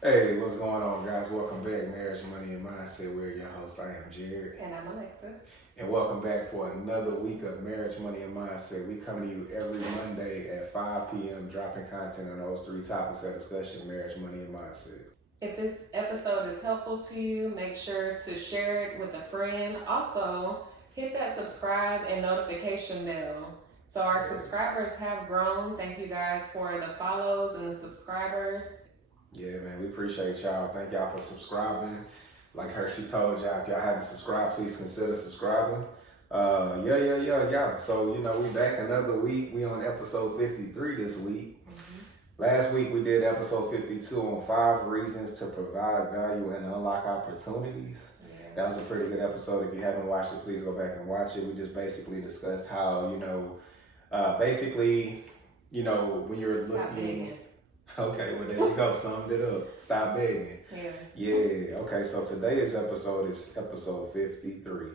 Hey, what's going on, guys? Welcome back, Marriage, Money, and Mindset. We're your hosts. I am Jared. And I'm Alexis. And welcome back for another week of Marriage, Money, and Mindset. We come to you every Monday at 5 p.m., dropping content on those three topics of discussion: marriage, money, and mindset. If this episode is helpful to you, make sure to share it with a friend. Also, hit that subscribe and notification bell. So our subscribers have grown. Thank you guys for the follows and the subscribers. Yeah, man, we appreciate y'all. Thank y'all for subscribing. Like Hershey told y'all, if y'all haven't subscribed, please consider subscribing. Yeah. So, we back another week. We on episode 53 this week. Last week we did episode 52 on 5 reasons to provide value and unlock opportunities. Yeah. That was a pretty good episode. If you haven't watched it, please go back and watch it. We just basically discussed how, when you're Stop looking. begging. Okay, well, there you go. Summed it up. Stop begging. Yeah. Okay, so today's episode is episode 53.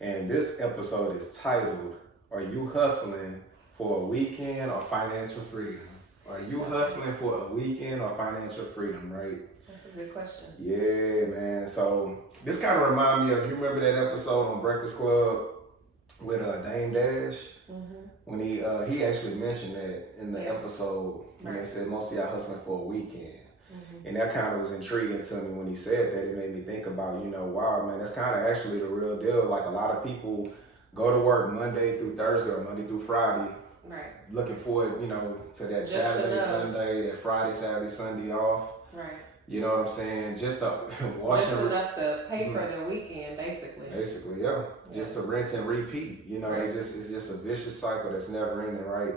And this episode is titled, Are You Hustling for a Weekend or Financial Freedom? Are you hustling for a weekend or financial freedom, right? That's a good question. Yeah, man. So this kind of remind me of, you remember that episode on Breakfast Club with Dame Dash? When he actually mentioned that in the episode when they said most of y'all hustling for a weekend. And that kind of was intriguing to me when he said that. It made me think about, wow, man, that's kind of actually the real deal. Like a lot of people go to work Monday through Thursday or Monday through Friday. Right. Looking forward, to that just Saturday, Sunday, that Friday, Saturday, Sunday off. Right. You know what I'm saying? Just to wash just enough to pay for their weekend, basically. Basically, yeah. Just to rinse and repeat. It's just a vicious cycle that's never ending, right?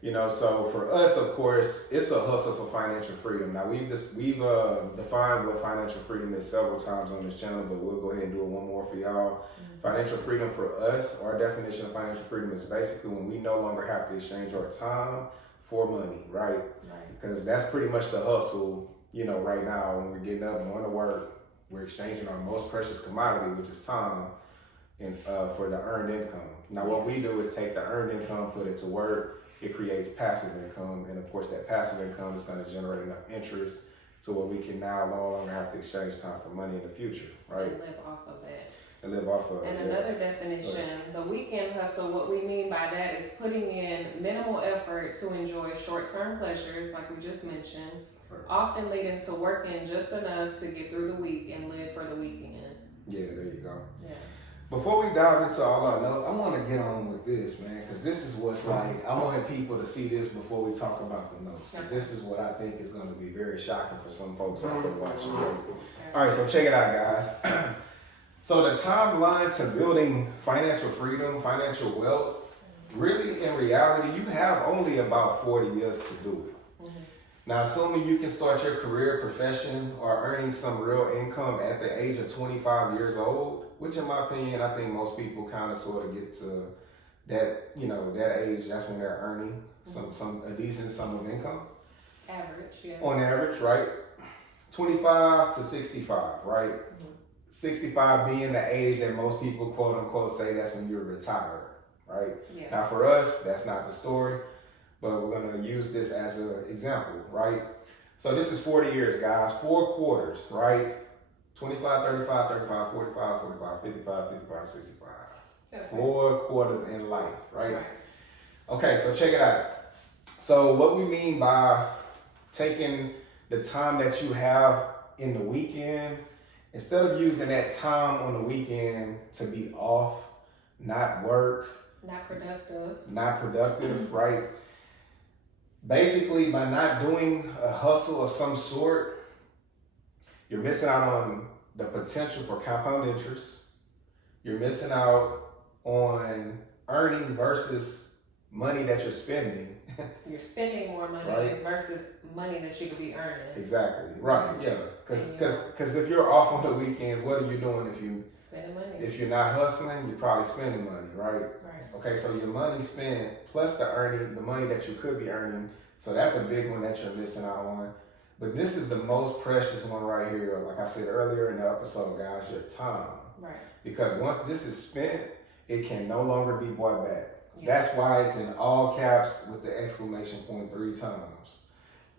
Yeah. So for us, of course, it's a hustle for financial freedom. Now we've defined what financial freedom is several times on this channel, but we'll go ahead and do it one more for y'all. Financial freedom for us, our definition of financial freedom is basically when we no longer have to exchange our time for money, right? Because that's pretty much the hustle. Right now, when we're getting up and going to work, we're exchanging our most precious commodity, which is time, and for the earned income. Now, what we do is take the earned income, put it to work. It creates passive income, and of course, that passive income is going to generate enough interest to where we can now no longer have to exchange time for money in the future, right? And live off of that. And live off of it. And another definition, the weekend hustle, what we mean by that is putting in minimal effort to enjoy short-term pleasures, like we just mentioned, often leading to working just enough to get through the week and live for the weekend. Yeah, there you go. Yeah. Before we dive into all our notes, I want to get on with this, man, because this is what's like, I want people to see this before we talk about the notes. Okay. This is what I think is going to be very shocking for some folks out there watching. All right, so check it out, guys. So the timeline to building financial freedom, financial wealth, really in reality, you have only about 40 years to do it. Now, assuming you can start your career, profession, or earning some real income at the age of 25 years old, which in my opinion, I think most people kind of sort of get to that, that age, that's when they're earning a decent sum of income. Average, yeah. On average, right? 25 to 65, right? 65 being the age that most people, quote unquote, say that's when you're retired, right? Yeah. Now, for us, that's not the story. But we're going to use this as an example, right? So this is 40 years, guys. 4 quarters, right? 25, 35, 35, 45, 45, 55, 55, 65. Okay. 4 quarters in life, right? Okay, so check it out. So what we mean by taking the time that you have in the weekend, instead of using that time on the weekend to be off, not work. Not productive, right? Basically, by not doing a hustle of some sort, you're missing out on the potential for compound interest. You're missing out on earning versus money that you're spending. You're spending more money versus money that you could be earning. Exactly, right, yeah. Because if you're off on the weekends, what are you doing if you... Spending money. If you're not hustling, you're probably spending money, right? Okay, so your money spent plus the money that you could be earning. So that's a big one that you're missing out on. But this is the most precious one right here. Like I said earlier in the episode, guys, your time. Right. Because once this is spent, it can no longer be bought back. Yeah. That's why it's in all caps with the exclamation point 3 times.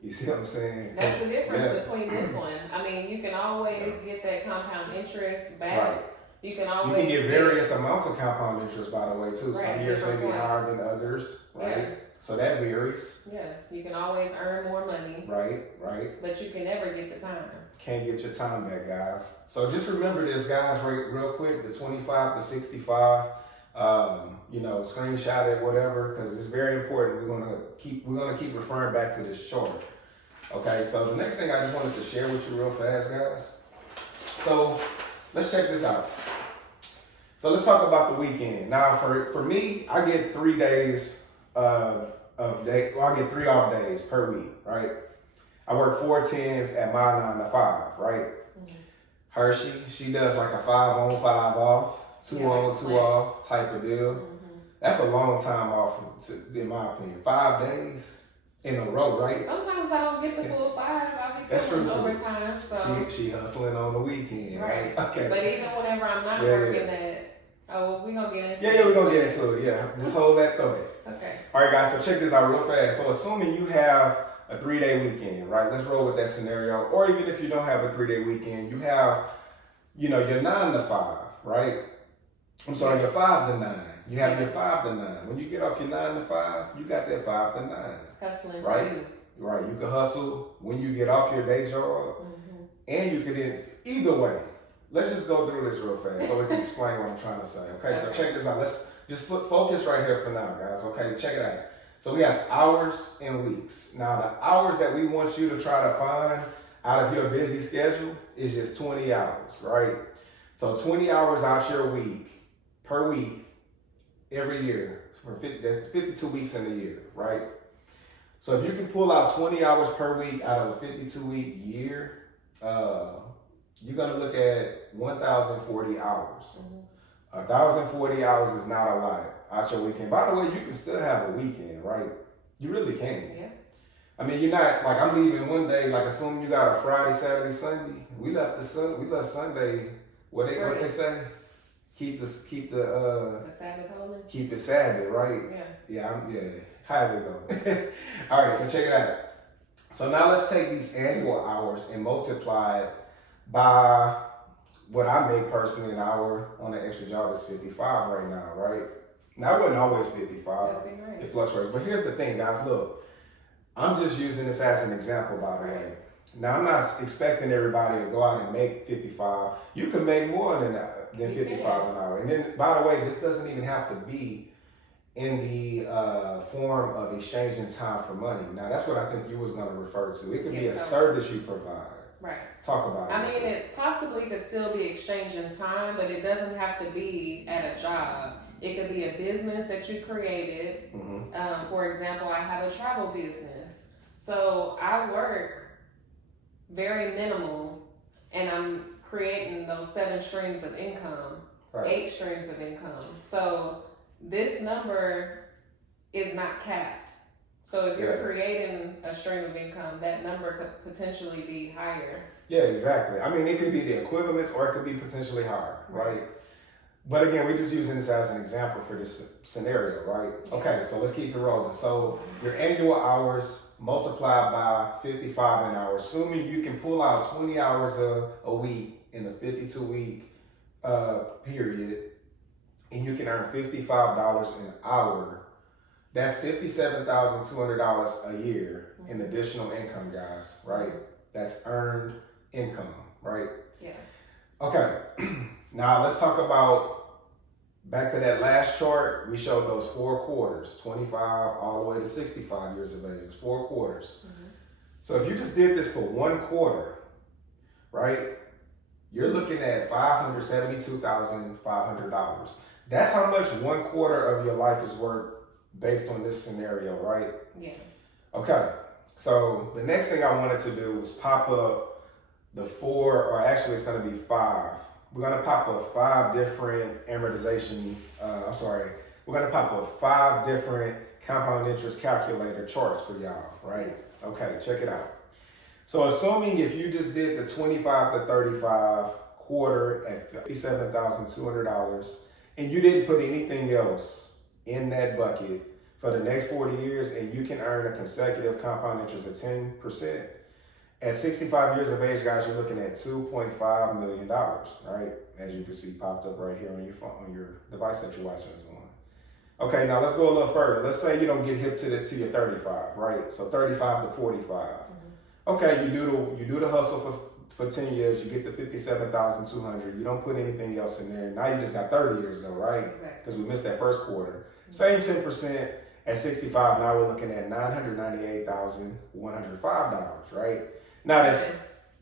You see what I'm saying? That's the difference Yeah. between this one. I mean, you can always get that compound interest back. Right. You can You always can get various amounts of compound interest, by the way, too. Right, Some years may different be points. higher than others, right? Yeah. So that varies. Yeah, you can always earn more money, Right. but you can never get the time. Can't get your time back, guys. So just remember this, guys, real quick, the 25 to 65. Screenshot it, whatever, because it's very important. We're gonna keep referring back to this chart. Okay, so the next thing I just wanted to share with you real fast, guys. So let's check this out. So let's talk about the weekend. Now, for me, I get 3 days I get 3 off days per week, right? I work 4 10s at my 9 to 5, right? Mm-hmm. Hershey, she does like a 5 on 5 off, 2 on 2 off type of deal. Mm-hmm. That's a long time off, in my opinion. 5 days in a row, right? Sometimes I don't get the full 5. I'll be That's putting true, too. overtime, so. She hustling on the weekend, right? Okay. But even whenever I'm not working we're gonna get into it. Yeah, we're gonna get into it. Yeah, just hold that thought. Okay. All right, guys. So check this out real fast. So assuming you have a 3-day weekend, right? Let's roll with that scenario. Or even if you don't have a 3-day weekend, you have, your 9 to 5, right? I'm sorry, your 5 to 9. You have your 5 to 9. When you get off your 9 to 5, you got that 5 to 9. Hustling Right. for you. Right. You can hustle when you get off your day job, Mm-hmm. and you can either way. Let's just go through this real fast so we can explain what I'm trying to say. Okay, so check this out. Let's just focus right here for now, guys. Okay, check it out. So we have hours and weeks. Now, the hours that we want you to try to find out of your busy schedule is just 20 hours, right? So 20 hours out your week, per week, every year. That's 52 weeks in a year, right? So if you can pull out 20 hours per week out of a 52-week year, you're gonna look at 1,040 hours. Mm-hmm. 1,040 hours is not a lot out your weekend. By the way, you can still have a weekend, right? You really can. Yeah. I mean, you're not like I'm leaving one day. Like assuming you got a Friday, Saturday, Sunday. We left Sunday. What they say? Keep the Sabbath holy. keep it Sabbath, right? Yeah. How did it go? All right, so check it out. So now let's take these annual hours and multiply it by what I make personally an hour on an extra job is 55 right now, right? Now, it wasn't always 55. That's been right. It fluctuates. But here's the thing, guys. Look, I'm just using this as an example, by the way. Now, I'm not expecting everybody to go out and make 55. You can make more than 55 an hour. And then, by the way, this doesn't even have to be in the form of exchanging time for money. Now, that's what I think you was going to refer to. It could be a service you provide. Right. Talk about it. I mean, it possibly could still be exchanging time, but it doesn't have to be at a job. It could be a business that you created. Mm-hmm. For example, I have a travel business. So I work very minimal and I'm creating those 7 streams of income, 8 streams of income. So this number is not capped. So if you're creating a stream of income, that number could potentially be higher. Yeah, exactly. I mean, it could be the equivalence or it could be potentially higher, right? But again, we're just using this as an example for this scenario, right? Okay, so let's keep it rolling. So your annual hours multiplied by 55 an hour, assuming you can pull out 20 hours a week in a 52-week period, and you can earn $55 an hour. That's $57,200 a year in additional income, guys, right? That's earned income, right? Yeah. Okay, now let's talk about, back to that last chart, we showed those 4 quarters, 25 all the way to 65 years of age, it's 4 quarters. Mm-hmm. So if you just did this for 1 quarter, right, you're looking at $572,500. That's how much 1 quarter of your life is worth based on this scenario, right? Yeah. Okay, so the next thing I wanted to do was pop up the 4, or actually it's gonna be 5. We're gonna pop up 5 different amortization, we're gonna pop up 5 different compound interest calculator charts for y'all, right? Okay, check it out. So assuming if you just did the 25 to 35 quarter at $57,200 and you didn't put anything else in that bucket, for the next 40 years, and you can earn a consecutive compound interest of 10%. At 65 years of age, guys, you're looking at $2.5 million, right? As you can see, popped up right here on your phone, on your device that you're watching this on. Okay, now let's go a little further. Let's say you don't get hip to this till you're 35, right? So 35 to 45. Okay, you do the hustle for 10 years, you get the 57,200. You don't put anything else in there. Now you just got 30 years though, right? Exactly. Because we missed that first quarter. Same 10% at 65. Now we're looking at $998,105, right? Now that's,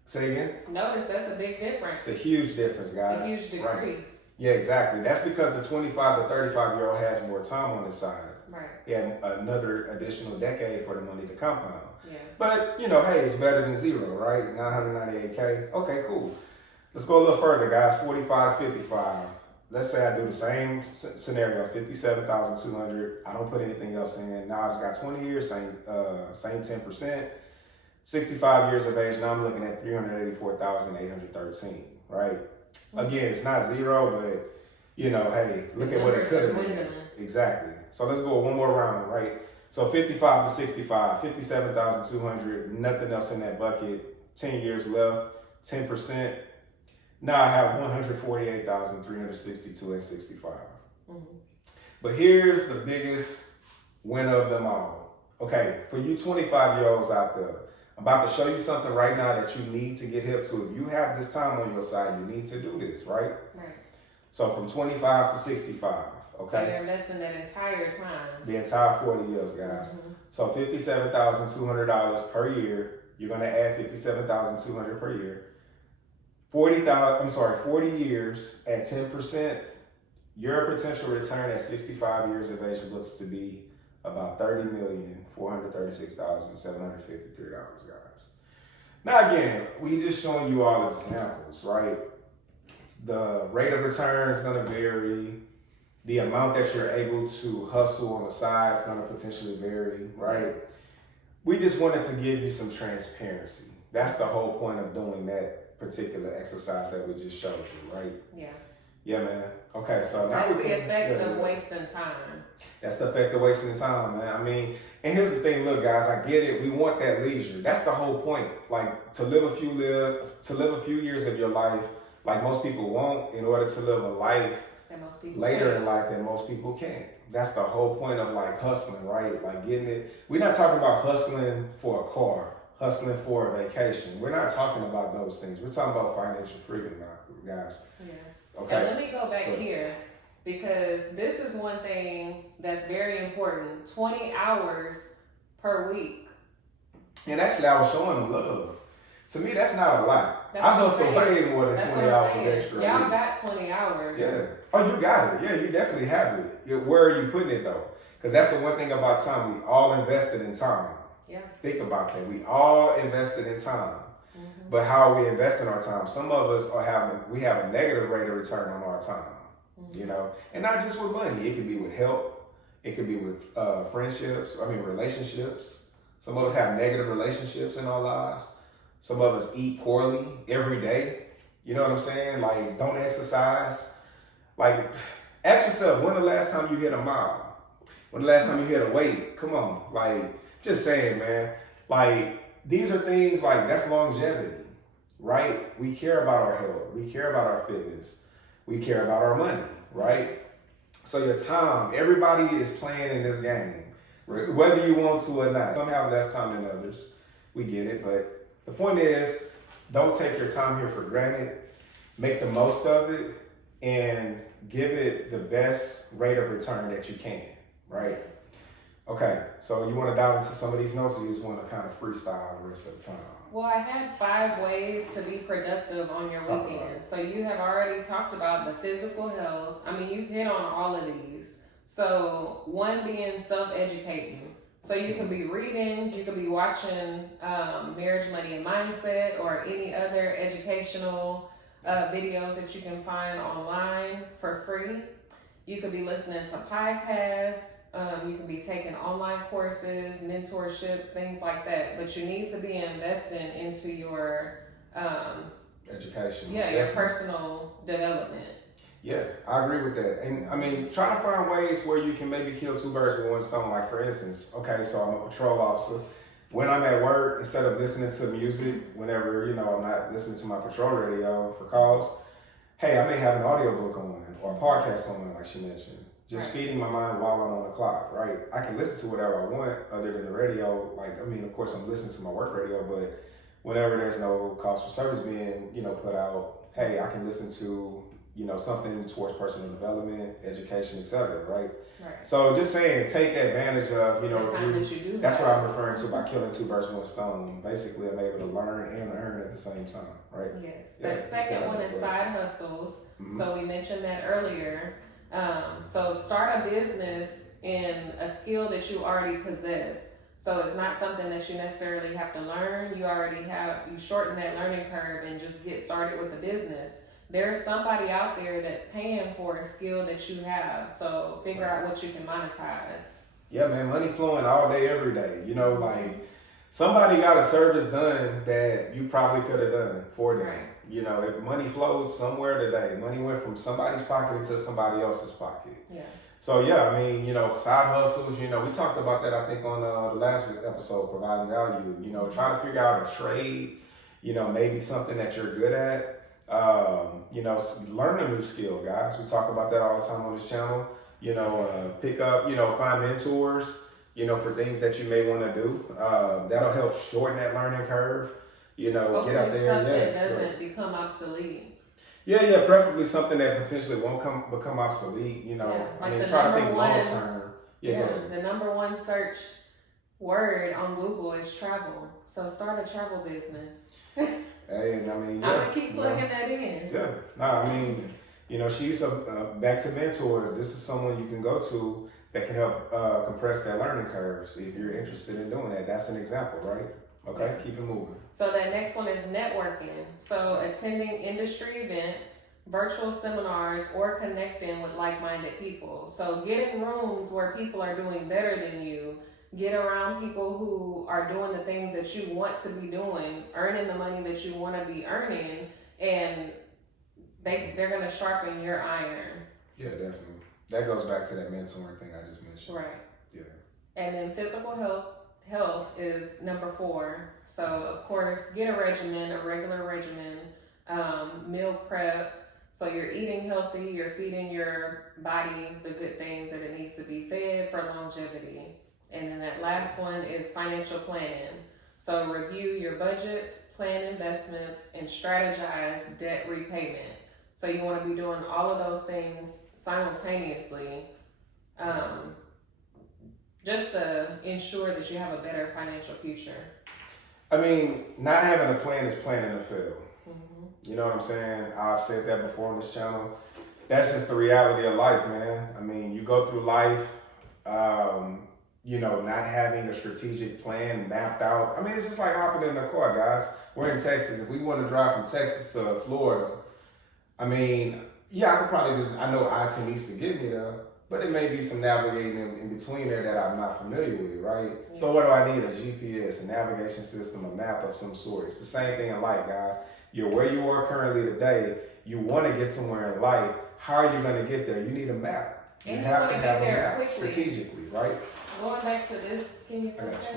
say again? Notice that's a big difference. It's a huge difference, guys. A huge decrease. Right. Yeah, exactly. That's because the 25 to 35-year-old has more time on his side. Right. He had another additional decade for the money to compound. Yeah. But, you know, hey, it's better than zero, right? 998K. Okay, cool. Let's go a little further, guys. 45, 55. Let's say I do the same scenario, 57,200. I don't put anything else in. Now I just got 20 years, same 10%. 65 years of age, now I'm looking at 384,813, right? Again, it's not zero, but, you know, hey, look at what it could have been. Exactly. So let's go one more round, right? So 55 to 65, 57,200, nothing else in that bucket, 10 years left, 10%. Now I have 148,362 and 65. But here's the biggest winner of them all. Okay, for you 25-year-olds out there, I'm about to show you something right now that you need to get hip to. If you have this time on your side, you need to do this, right? Right. So from 25 to 65, okay? So you're investing that entire time. The entire 40 years, guys. So $57,200 per year. You're gonna add $57,200 per year. 40 years at 10%. Your potential return at 65 years of age looks to be about $30,436,753, guys. Now again, we just showing you all examples, right? The rate of return is gonna vary. The amount that you're able to hustle on the side is gonna potentially vary, right? We just wanted to give you some transparency. That's the whole point of doing that particular exercise that we just showed you, right? Yeah. Yeah, man. Okay, so now that's the effect of wasting time. That's the effect of wasting time, man. I mean, and here's the thing, look, guys, I get it. We want that leisure. That's the whole point. Like to live a few years of your life, like most people won't, in order to live a life that most people later in life that most people can't. That's the whole point of like hustling, right? Like getting it. We're not talking about hustling for a car, hustling for a vacation. We're not talking about those things. We're talking about financial freedom now, guys. Yeah. Okay. And let me go back here because this is one thing that's very important. 20 hours per week. And actually, I was showing them love. To me, that's not a lot. That's I hustle way more than That's 20 hours extra. Y'all got 20 hours. Yeah. Oh, you got it. Yeah, you definitely have it. Where are you putting it though? Because that's the one thing about time. We all invested in time. Yeah. Think about that. We all invested in time. But how are we investing our time? Some of us have a negative rate of return on our time. You know, and not just with money. It could be with help. It could be with relationships. Some of us have negative relationships in our lives. Some of us eat poorly every day. You know what I'm saying? Like, don't exercise. Like, ask yourself, when the last time you hit a mile? When the last time you hit a weight? Come on. Like, just saying, man. Like, these are things like, that's longevity, right? We care about our health. We care about our fitness. We care about our money, right? So your time, everybody is playing in this game, whether you want to or not. Some have less time than others. We get it, but the point is, don't take your time here for granted. Make the most of it and give it the best rate of return that you can, right? Okay, so you want to dive into some of these notes or you just want to kind of freestyle the rest of the time? Well, I had 5 ways to be productive on your weekend. So you have already talked about the physical health. I mean, you've hit on all of these. So one being self-educating. So you could be reading, you could be watching Marriage, Money, and Mindset or any other educational videos that you can find online for free. You could be listening to podcasts. You could be taking online courses, mentorships, things like that. But you need to be investing into your education. Yeah, your personal development. Yeah, I agree with that. And I mean, try to find ways where you can maybe kill two birds with one stone. Like for instance, okay, so I'm a patrol officer. When I'm at work, instead of listening to music, whenever, I'm not listening to my patrol radio for calls, hey, I may have an audiobook on or a podcast on, like she mentioned. Just feeding my mind while I'm on the clock, right? I can listen to whatever I want other than the radio. Like, I mean, of course, I'm listening to my work radio, but whenever there's no cost for service being, put out, hey, I can listen to, something towards personal development, education, etc. Right? Right. So just saying, take advantage of, the time that you do. That's what I'm referring to by killing two birds with one stone. Basically, I'm able to learn and earn at the same time, right? Yes. The second one is side hustles. Mm-hmm. So we mentioned that earlier. So start a business in a skill that you already possess. So it's not something that you necessarily have to learn. You shorten that learning curve and just get started with the business. There's somebody out there that's paying for a skill that you have. So figure out what you can monetize. Yeah, man, money flowing all day, every day. Like somebody got a service done that you probably could have done for them. Right. If money flowed somewhere today, money went from somebody's pocket into somebody else's pocket. Yeah. So yeah, I mean, side hustles, we talked about that, I think, on the last episode, providing value, trying to figure out a trade, maybe something that you're good at, learn a new skill, guys. We talk about that all the time on this channel, pick up, find mentors, for things that you may want to do. That'll help shorten that learning curve, get out there. Stuff that doesn't become obsolete. Yeah, preferably something that potentially won't become obsolete, Like try to think long term. The number one searched word on Google is travel. So start a travel business. Hey, and I'm gonna keep plugging that in. Yeah, she's back to mentors. This is someone you can go to that can help compress that learning curve. So if you're interested in doing that, that's an example, right? Okay, keep it moving. So that next one is networking. So attending industry events, virtual seminars, or connecting with like-minded people. So get in rooms where people are doing better than you. Get around people who are doing the things that you want to be doing, earning the money that you want to be earning, and they're going to sharpen your iron. Yeah, definitely. That goes back to that mentoring thing I just mentioned. Right. Yeah. And then physical health is number 4. So of course, get a regular regimen, meal prep. So you're eating healthy, you're feeding your body the good things that it needs to be fed for longevity. And then that last one is financial planning. So review your budgets, plan investments, and strategize debt repayment. So you want to be doing all of those things simultaneously. Just to ensure that you have a better financial future. I mean, not having a plan is planning to fail. Mm-hmm. You know what I'm saying? I've said that before on this channel. That's just the reality of life, man. I mean, you go through life, not having a strategic plan mapped out. I mean, it's just like hopping in a car, guys. We're in Texas. If we want to drive from Texas to Florida, I mean, I could probably I know I-10 needs to get me there. But it may be some navigating in between there that I'm not familiar with, right? Yeah. So what do I need? A GPS, a navigation system, a map of some sort. It's the same thing in life, guys. You're where you are currently today. You want to get somewhere in life. How are you going to get there? You need a map. You have to have a map quickly. Strategically, right? Going back to this, can you put that?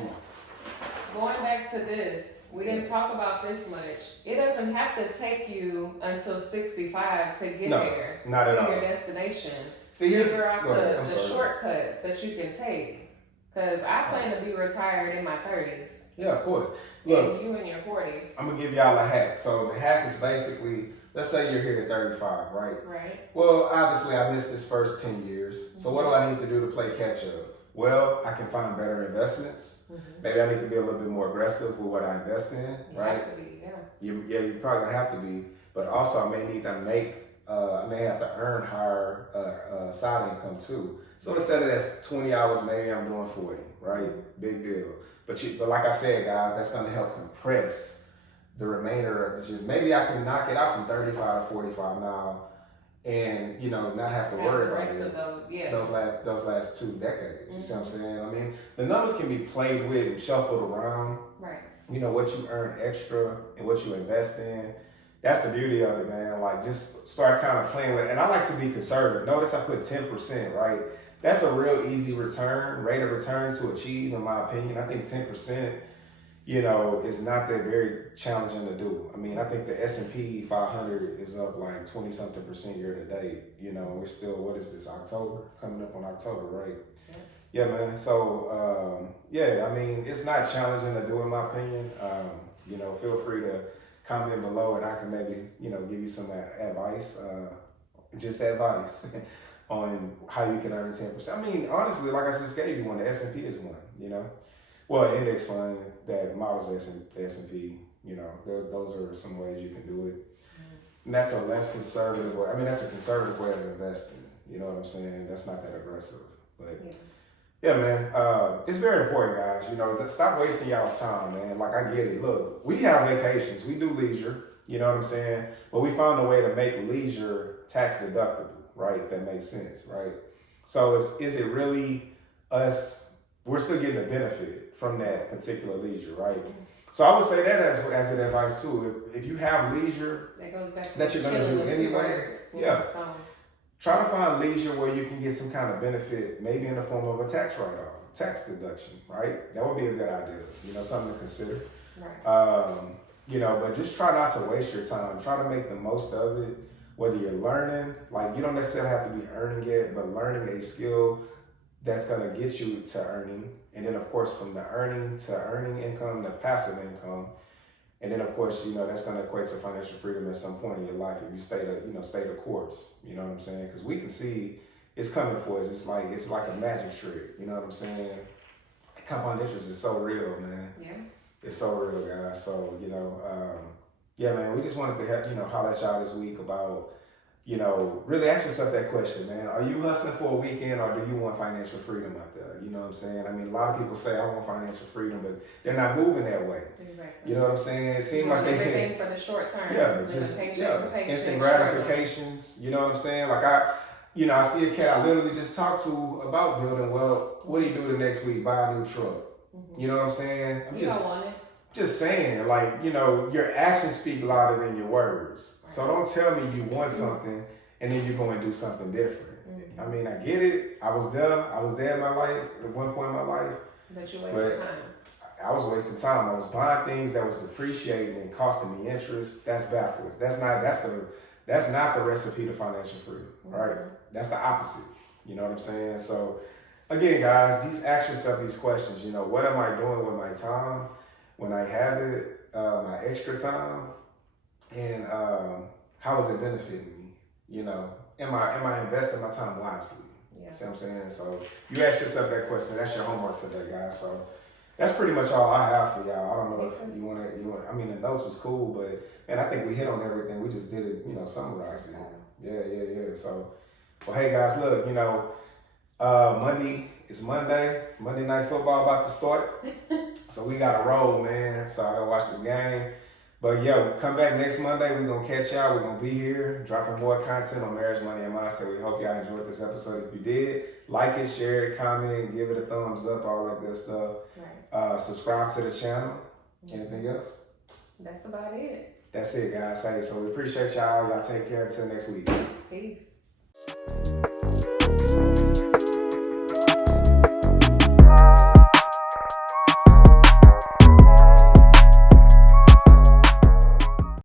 Going back to this, we didn't talk about this much. It doesn't have to take you until 65 to get there not at all. Your destination. See, here's figure out the shortcuts that you can take. Because I plan to be retired in my 30s. Yeah, of course. Look, and you in your 40s. I'm going to give y'all a hack. So the hack is basically, let's say you're here at 35, right? Right. Well, obviously I missed this first 10 years. So what do I need to do to play catch up? Well, I can find better investments. Mm-hmm. Maybe I need to be a little bit more aggressive with what I invest in, right? Have to be, you probably gonna have to be. But also I may need to I may have to earn higher side income too. So instead of that 20 hours, maybe I'm doing 40, right? Big deal. But like I said, guys, that's gonna help compress the remainder of just maybe I can knock it out from 35 to 45 now, and not have to worry about it. Those last 2 decades. Mm-hmm. You see what I'm saying? I mean, the numbers can be played with and shuffled around. Right. What you earn extra and what you invest in. that's the beauty of it, man. Like, just start kind of playing with it. And I like to be conservative. Notice I put 10%, right? That's a real easy rate of return to achieve, in my opinion. I think 10%, is not that very challenging to do. I mean, I think the S&P 500 is up like 20 something percent year to date. We're still, what is this, October? Coming up on October, right? Yeah, man. So, I mean, it's not challenging to do, in my opinion. Feel free to comment below and I can maybe, give you some advice, just advice on how you can earn 10%. I mean, honestly, like I just gave you one, the S&P is one, Well, index fund that models the S&P, those are some ways you can do it. And that's a less conservative way. I mean, that's a conservative way of investing. You know what I'm saying? That's not that aggressive. But yeah, man, it's very important, guys. Stop wasting y'all's time, man. Like, I get it. Look, we have vacations. We do leisure. You know what I'm saying? But we found a way to make leisure tax deductible, right? If that makes sense, right? So is it really us? We're still getting a benefit from that particular leisure, right? So I would say that as an advice too. If you have leisure that goes back to that you're going to do anyway, try to find leisure where you can get some kind of benefit, maybe in the form of a tax write-off, tax deduction, right? That would be a good idea. Something to consider. Right. But just try not to waste your time. Try to make the most of it. Whether you're learning, like, you don't necessarily have to be earning it, but learning a skill that's going to get you to earning. And then, of course, from the earning to earning income to passive income. And then, of course, that's going to equate to financial freedom at some point in your life if you stay the course. You know what I'm saying? Because we can see it's coming for us. It's like a magic trick. You know what I'm saying? Compound interest is so real, man. Yeah. It's so real, guys. So, man, we just wanted to holler at y'all this week about, really ask yourself that question, man. Are you hustling for a weekend or do you want financial freedom out there? You know what I'm saying? I mean, a lot of people say I want financial freedom, but they're not moving that way. Exactly. You know what I'm saying? It seems like they everything for the short term. Instant gratifications. You know what I'm saying? Like I see a cat I literally just talked to about building wealth. What do you do the next week? Buy a new truck. Mm-hmm. You know what I'm saying? Don't want it. Just saying, like, your actions speak louder than your words. Right. So don't tell me you want something and then you're going to do something different. Mm-hmm. I mean, I get it. I was there in my life at one point in my life. But you wasted time. I was wasting time. I was buying things that was depreciating and costing me interest. That's backwards. That's not the recipe to financial freedom, right? Mm-hmm. That's the opposite. You know what I'm saying? So again, guys, these ask yourself these questions. What am I doing with my time when I have it, my extra time, and how is it benefiting me? Am I investing my time wisely? Yeah. See what I'm saying? So you ask yourself that question. That's your homework today, guys. So that's pretty much all I have for y'all. I don't know if you want. I mean, the notes was cool, but man, I think we hit on everything. We just did it, summarized it. Yeah. So, well, hey guys, look, Monday is Monday Night Football about to start. So we got to roll, man. So I got to watch this game. But yeah, we'll come back next Monday. We're going to catch y'all. We're going to be here dropping more content on marriage, money, and mindset. We hope y'all enjoyed this episode. If you did, like it, share it, comment, give it a thumbs up, all that good stuff. Right. Subscribe to the channel. Mm-hmm. Anything else? That's about it. That's it, guys. Hey, so we appreciate y'all. Y'all take care until next week. Peace.